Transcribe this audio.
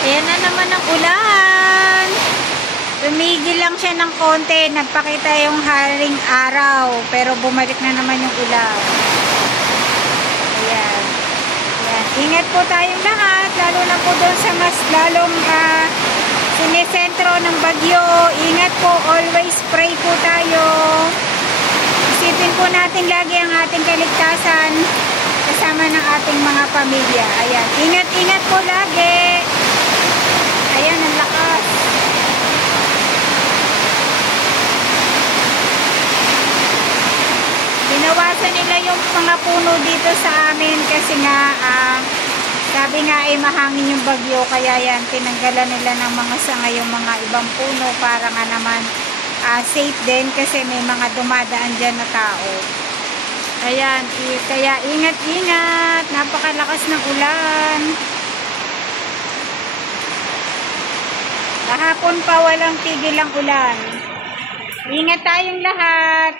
Ayan na naman ang ulan. Tumigil lang siya ng konti. Nagpakita yung haring araw. Pero bumalik na naman yung ulan. Ayan. Ayan. Ingat po tayong lahat. Lalo na po doon sa mas lalong sinesentro ng bagyo. Ingat po. Always pray po tayo. Isipin po natin lagi ang ating kaligtasan kasama ng ating mga pamilya. Ayan. Ingat-ingat po lagi. Ayan, ang lakas. Binawasan nila yung mga puno dito sa amin kasi nga sabi nga ay mahangin yung bagyo, kaya yan tinanggalan nila ng mga sanga yung mga ibang puno para nga naman safe din kasi may mga dumadaan dyan na tao. Ayan, kaya ingat-ingat, napakalakas ng ulan. Kahapon pa walang tigil ang ulan. Ingat tayong lahat.